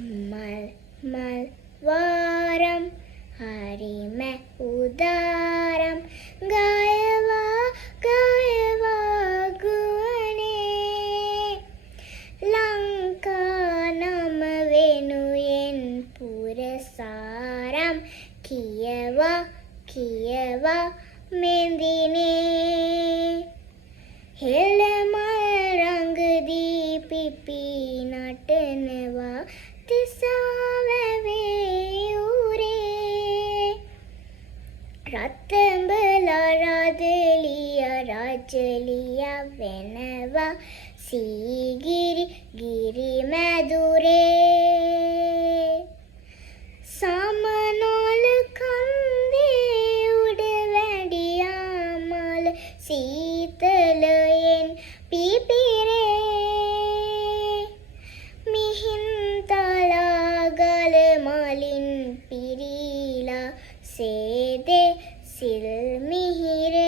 මල් මල් වාරම් හරිම උදාරම් ගායවා ගායවා ගුවනේ ලංකා නම වෙනුවෙන් පුරසාරම් කියවා කියවා මෙන්දිනේ හෙළමල් රංගදී පිපි නටනවා තිසාවැවේ උරේ රත්තරන්බලා රාදලිය රාජලිය වෙනවා සීගිරි ගිරි මැදුරේ සමනොල කන්දේ උඩ වැඩියා මල සීතලයෙන් පිපිරේ මිහින්තලා ගල මලින් පිරීලා සේදේ සිල් මිහිරේ